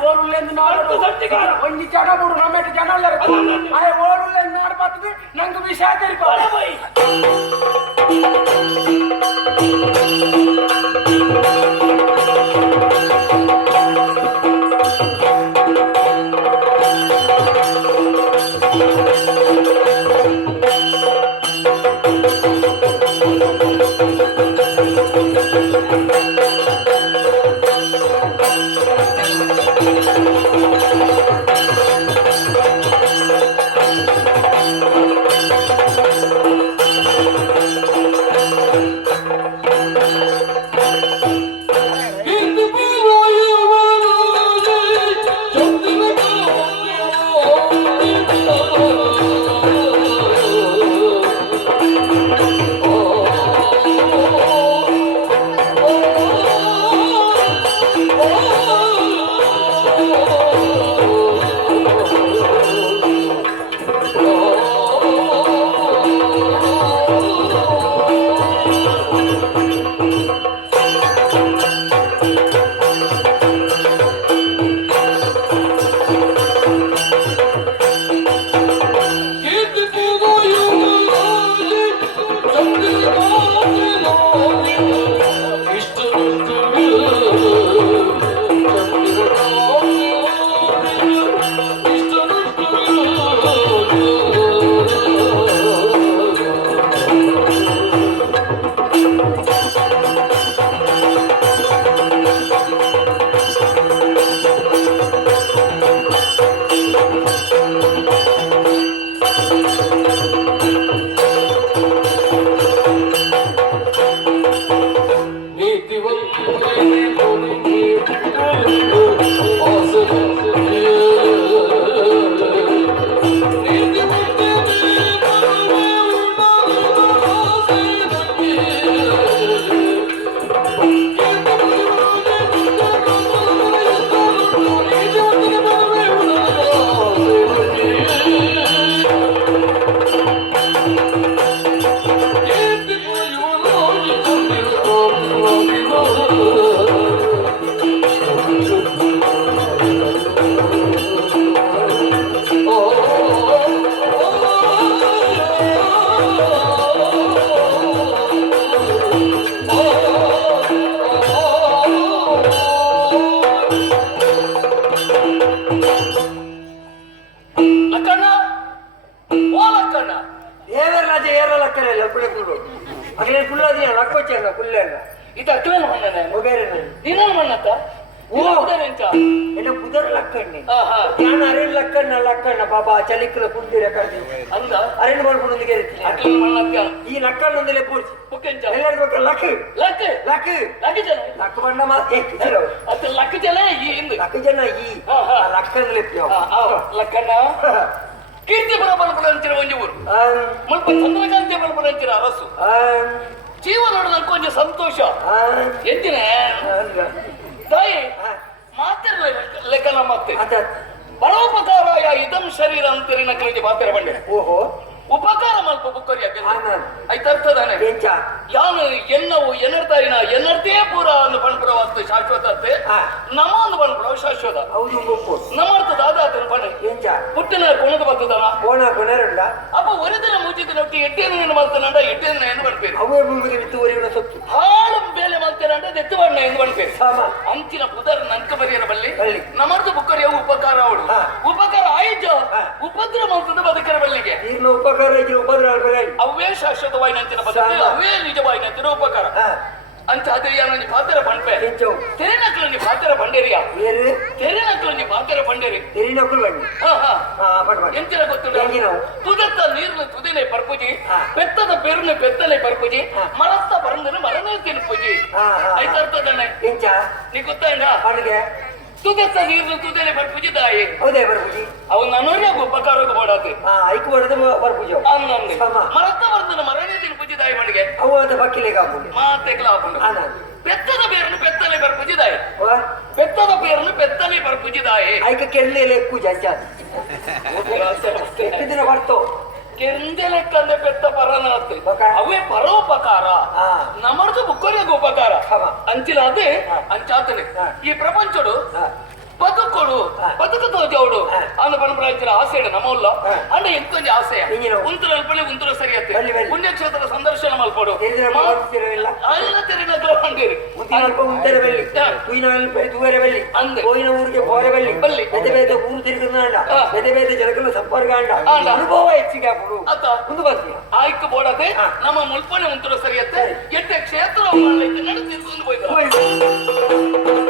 ಓರುಲ್ಲೆಂದು ನಾಡು ಒಂಜಿ ಜನ ಬಿಡು ನಮ್ಮೆಟ್ಟು ಜನ ಆಯ ಓರುಲ್ಲೆಂದು ನಾಡು ಬರ್ತದೆ ನಂಗೆ ವಿಷಯ ತಿರ್ಕೋ ಬಾಬಾ ಚಲಿಕ್ಕಲ ಕುಡ್ದಿರ ಅಂದ ಅರೆಂಡ್ ಮಾಡ್ಕೊಂಡು ಈ ಲಕ್ಕನ್ನೊಂದಲೇ ಪೂರ್ತಿ ಎಲ್ಲರಿಗೂ ಲಕ್ ಲಕ್ ಲಕ್ ಲಕ್ ಜನ ಲಕ್ ಬಣ್ಣ ಅದು ಲಕ್ ಜನ ಈ ಲಕ್ ಜನ ಈ ಲಕ್ಕಂದಲೇ ಲಕ್ಕಣ್ಣ ಕೀರ್ತಿ ಬರಬಲ ಅಂತಿರ ಒಂಜಿ ಊರು ಮುಲ್ಪ ಚಂದ್ರಕಾಂತಿ ಬರಬಲ ಅಂತಿರ ಅರಸು ಜೀವನ ನೋಡಿದ ಕೊಂಚ ಸಂತೋಷ ಎಂತಿನ ತಾಯಿ ಮಾತಿರ್ಲ ಲೆಕ್ಕನ ಮತ್ತೆ ಪರೋಪಕಾರಾಯ ಇದಂ ಶರೀರ ಅಂತಿರಿ ನಕಲಿಗೆ ಮಾತಿರ ಬಂಡೆ ಓಹೋ ಉಪಕಾರ ಮಲ್ಪ ಬುಕ್ಕರಿ ಐತರ್ಥದಾನೆ ಯಾನು ಎನ್ನವು ಎನ್ನರ್ತಾಯಿನ ಎನ್ನರ್ದೇ ಪೂರ ಅಂದು ಪಣ್ಪುರವಾಸ್ತು ಶಾಶ್ವತತೆ ನಮ ಅಂದು ಪಣ್ಪುರ ಶಾಶ್ವತ ನಮರ್ತದ ಆದಾತನ ಪಣೆ ಪುಟ್ಟಿನ ಕೊಣದು ಬರ್ತದನ ಕೋಣ ಕೊಣರುಂಡ ಅಪ್ಪ ಒರಿದಿನ ಮುಚ್ಚಿದ ಒಟ್ಟಿ ಎಟ್ಟೇನು ಮಾಡ್ತಾನಂಡ ಎಟ್ಟೇನ ಎಂದು ಪಣ್ಪೇರು ಅವೇ ಭೂಮಿಗೆ ಬಿತ್ತುವರಿಗಳ ಸೊತ್ತು ಹಾಳು ಬೇಲೆ ಮಾಡ್ತಾನಂಡ ದೆತ್ತು ಬಣ್ಣ ಎಂದು ಪಣ್ಪೇರು ಅಂಚಿನ ಪುದರ್ ನಂಕ ಬರಿಯರ ಬಲ್ಲಿ ನಮರ್ದು ಬುಕ್ಕರಿಯ ಉಪಕಾರ ಅವಳು ಉಪಕಾರ ಆಯ್ತು ಉಪದ್ರ ಮಾಡ್ತದ ಬದುಕರ ಬಲ್ಲಿಗೆ ಅವೇ ಶಾಶ್ವತವಾಗಿ ನಂತಿನ ಬದುಕು ಅವೇ ನಿಜವಾಗಿ ನಂತಿನ ಉಪಕಾರ ಅಂತ ಅದೇ ಯಾನಿ ಪಾತ್ರ ಪಂಪೆ ತೆರೆ ನಕಲನಿ ಪಾತ್ರ ಬಂಡೇರಿಯಾ ತೆರೆ ನಕಲನಿ ಪಾತ್ರ ಬಂಡೇರಿ ತೆರೆ ನಕಲು ಬನ್ನಿ ಎಂತಿನ ಗೊತ್ತು ತುದತ್ತ ನೀರ್ನ ತುದಿನೆ ಪರ್ಪುಜಿ ಪೆತ್ತದ ಪೇರುನೆ ಪೆತ್ತನೆ ಪರ್ಪುಜಿ ಮರತ್ತ ಬರಂದನ ಮರನೇ ತಿನ್ಪುಜಿ ಆಯ್ತರ್ತದನೆ ಎಂಚ ನೀ ಗೊತ್ತಾಯ್ಡ ಅವನಿಗೆ ತುದತ್ತ ನೀರ್ನ ತುದಿನೆ ಪರ್ಪುಜಿ ತಾಯಿ ಹೌದೇ ಪರ್ಪುಜಿ ಅವನ ಅನೋರ್ಯ ಉಪಕಾರಕ್ಕೆ ಮಾಡಾತೆ ಐಕು ಹೊಡೆದ ಪರ್ಪುಜಿ ಅನ್ನಂದೆ ಮರತ್ತ ಬರಂದನ ಮರನೇ ತಿನ್ಪುಜಿ ತಾಯಿ ಮಣಿಗೆ ಅವು ಅದ ಬಕ್ಕಿಲೆ ಕಾಪುಂಡು ಮಾತೆ ಕ್ಲಾಪುಂಡು ಪೆತ್ತದ ಪೇರನ್ನು ಪೆತ್ತಲೆ ಬರ್ಪುಜಿದಾಯಿ ಪೆತ್ತದ ಪೇರನ್ನು ಪೆತ್ತಲೆ ಬರ್ಪುಜಿದಾಯಿ ಐಕ ಕೆರ್ಲೆ ಲೆಕ್ಕು ಜಜ್ಜ ದಿನ ಬರ್ತೋ ಕೆಂದೆಲೆಕ್ಕಂದೆ ಪೆತ್ತ ಪರನಾತೆ ಅವೇ ಪರೋಪಕಾರ ನಮರ್ದು ಬುಕ್ಕರಿಗೆ ಉಪಕಾರ ಅಂಚಿಲ ಅದೇ ಅಂಚಾತನೆ ಈ ಪ್ರಪಂಚಡು ಬದುಕೊಡು ಬದುಕು ಜೋಡು ಅಂದ ಪಣಪರಾಯ್ತರ ಆಸೆ ನಮ್ಮಲ್ಲ ಅಂಡ ಎಂಕೊಂದು ಆಸೆ ಉಂತುರ ಅಲ್ಪಳೆ ಉಂತುರ ಸರಿಯತ್ತೆ ಪುಣ್ಯಕ್ಷೇತ್ರ ಸಂದರ್ಶನ ಮಲ್ಪಡು ಎಲ್ಲ ತೆರಿನ ತಗೊಂಡಿರಿ ಅಂದೆ ಹೋಯಿನ ಊರಿಗೆ ಹೋರೆ ಬಲ್ಲಿ ಬಲ್ಲಿ ಬೇರೆ ಬೇರೆ ಊರು ತಿರುಗುದಾಂಡ ಬೇರೆ ಬೇರೆ ಜನಗಳ ಸಂಪರ್ಕ ಅಂಡ ಅನುಭವ ಹೆಚ್ಚಿಗೆ ಆಗ್ಬಿಡು ಮುಂದೆ ಬರ್ತೀಯ ಆಯ್ತು ಬೋಡದೆ ನಮ್ಮ ಮುಲ್ಪನೆ ಉಂತುರ ಸರಿಯತ್ತೆ ಎಟ್ಟೆ ಕ್ಷೇತ್ರ ನಡೆ ತಿರ್ಕೊಂಡು ಹೋಯ್ತು